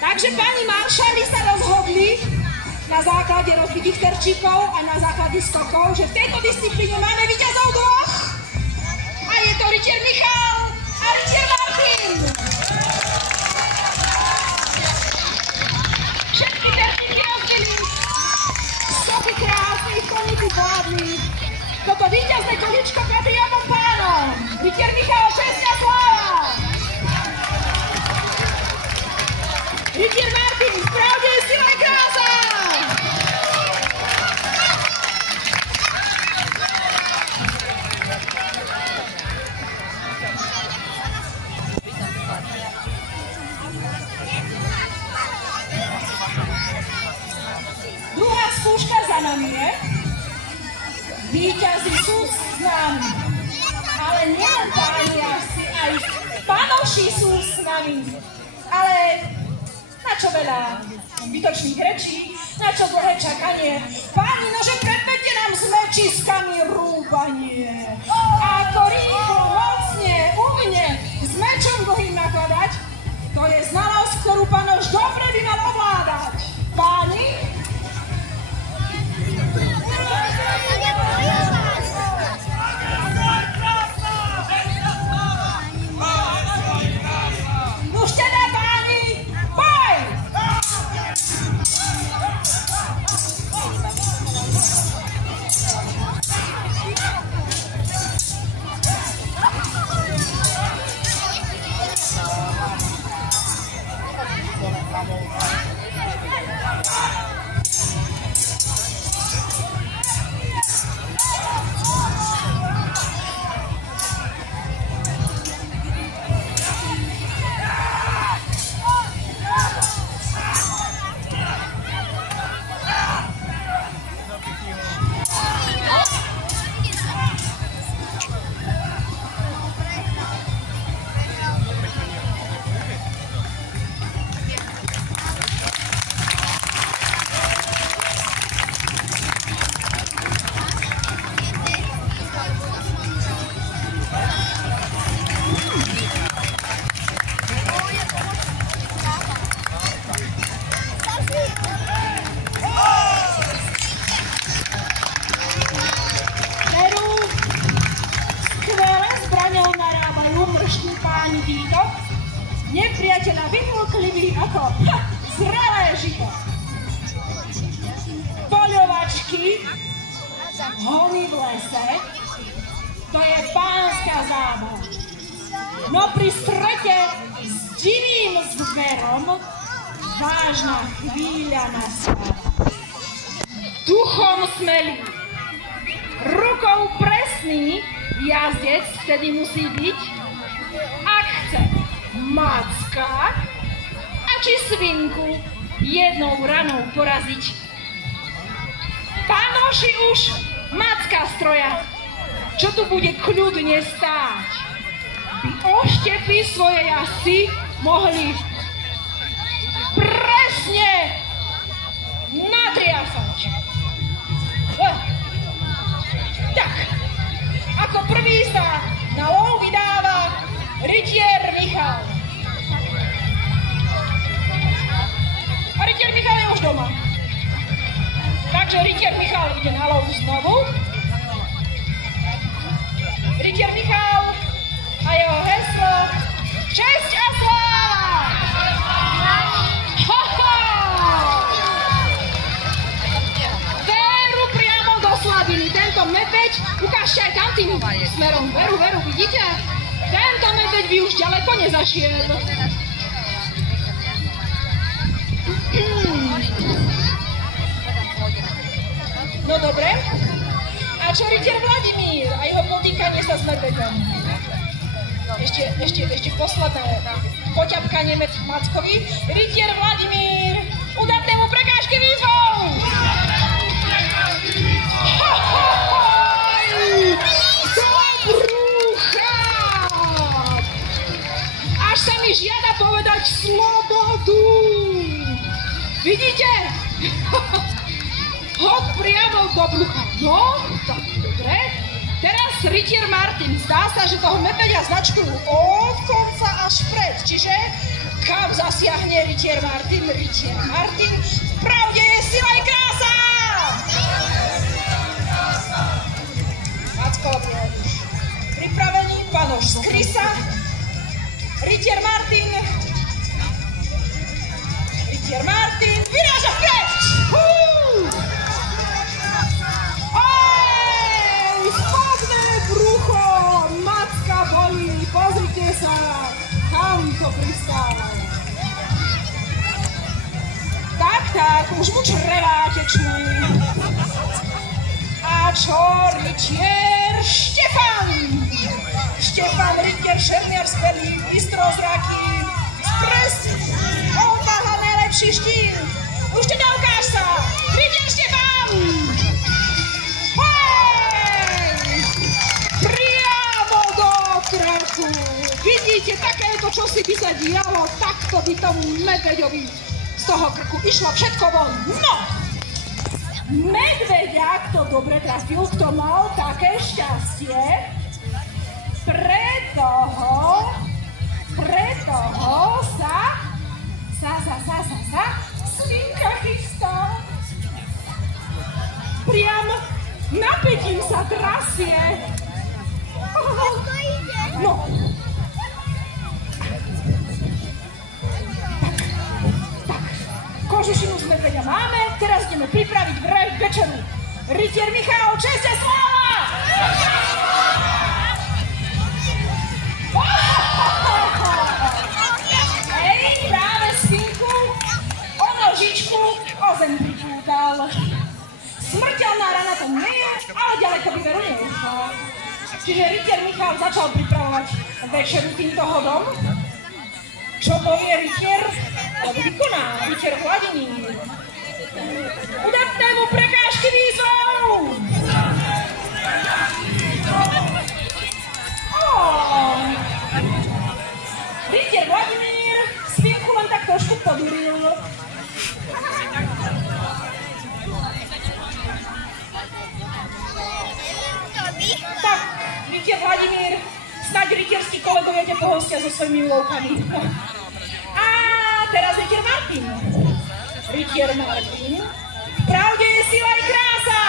Takže pani maršali sa rozhodli na základe rozbitých terčíkov a na základe skokov, že v tejto disciplíne máme víťazov dvoch. A je to rytier Michal a rytier Martin. Všetky terčíky rozdeli. Skoky krásne, ich koníci zvládli. Toto víťazné količko patrí obom pánom. Rytier Michal, česť a sláva. Rytier Martin, v pravde je sila a krása. Druhá skúška za nami je. Víťazi sú s nami. Ale nielen páni asi, aj panoši sú s nami. Ale na čo veľa zbytočných rečí, na čo dlhé čakanie. Páni, nože predvedte nám s mečiskami rúbanie. Ako rýchlo, mocne, umne s mečom dlhým nakladať, to je znalosť, ktorú panoš dobre by mal ovládať. Páni? Už teda, páni, boj! Nepriateľa vymlklivý ako zrelé žito. Poľovačky, hony v lese, to je pánska zábava. No pri strete s divým zverom vážna chvíľa nastáva. Duchom smelý, rukou presný jazdec vtedy musí byť, ak chce macka a či svinku jednou ranou poraziť. Pánoši už macka stroja, čo tu bude kľudne stáť, by oštepy svoje jazdci mohli presne natriasať. Tak, ako prvý sa na lov vydáva rytier Michal. A rytier Michal je už doma. Takže rytier Michal ide na lov znovu. Rytier Michal a jeho heslo Česť a sláva! Veru priamo doslabili. Tento medveď, ukážte aj tam tým smerom. Veru, vidíte? Tento medveď by už ďaleko nezašiel. No dobre. A čo rytier Vladimír a jeho potýkanie sa s medveďom? Ešte posledné poťapkanie Mackovi. Rytier Vladimír, udatnému prekážky výzvou! Až sa mi žiada povedať slobodu. Vidíte? Hod priamo do brucha. No, tak dobre. Teraz rytier Martin. Zdá sa, že toho medveďa značkujú od konca až vpred. Čiže kam zasiahne rytier Martin? Rytier Martin, v pravde je sila i krása! Macko je už pripravený, panoš z Krysa, rytier Martin vyráža vpred! Spodné brucho, macka bolí, pozrite sa, kam to pristáva. Tak, už mu črevá tečú. A čo rytier Štefan? Štefan, rytier šermiarský, bystrozraký, on má najlepší štín. Už teda ukáž sa, rytier Štefan! Priamo do kraku. Vidíte, takéto čosi by sa dialo, takto by tomu medveďovi z toho krku išlo všetko von. No! Medveďa, kto dobre trafil, kto mal také šťastie, pre toho sa svinka chystá. Priam napätím sa trasie. No. Tak, kožušinu z medveďa máme, teraz ideme pripraviť večeru. Rytier Michal, česť a sláva! Hej, práve svinku, o nožičku, o zem prikútal. Smrteľná rana to nie je, ale ďaleko by veru neušla. Čiže rytier Michal začal pripravovať večeru týmto hodom. Čo povie rytier? Alebo vykoná rytier Vladimír. Udatnému prekážky výzvou! Rytier Vladimír svinku len tak trošku poduril. Tak, rytier Vladimír, snáď rytierskí kolegovia ťa pohostia so svojimi úlovkami. A teraz rytier Martin. Rytier Martin, v pravde je sila i krása!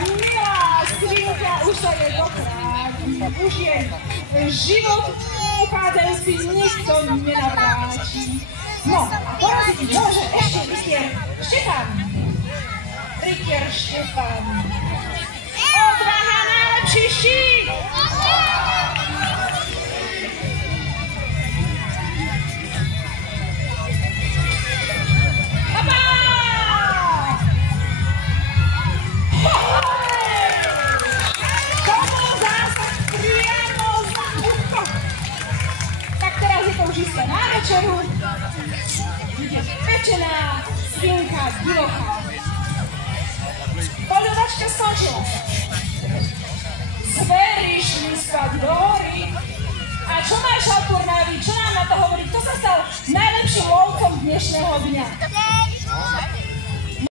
Milá svinka, už sa jej dokráti, už je život uchádzajúci nikto nenavráti. No, a porazíte môže ešte rytier Štefan. Rytier Štefan. Odvaha najlepší štít! Abá! To bol zásah priamo za ucho. Tak teraz je to už isté na večeru. Ide pečená svinka divoká. Poľovačka skončila. Zveri šli spať do hory. A čo máš, Alturnávy? Čo nám na to hovorí? Kto sa stal najlepším lovcom dnešného dňa?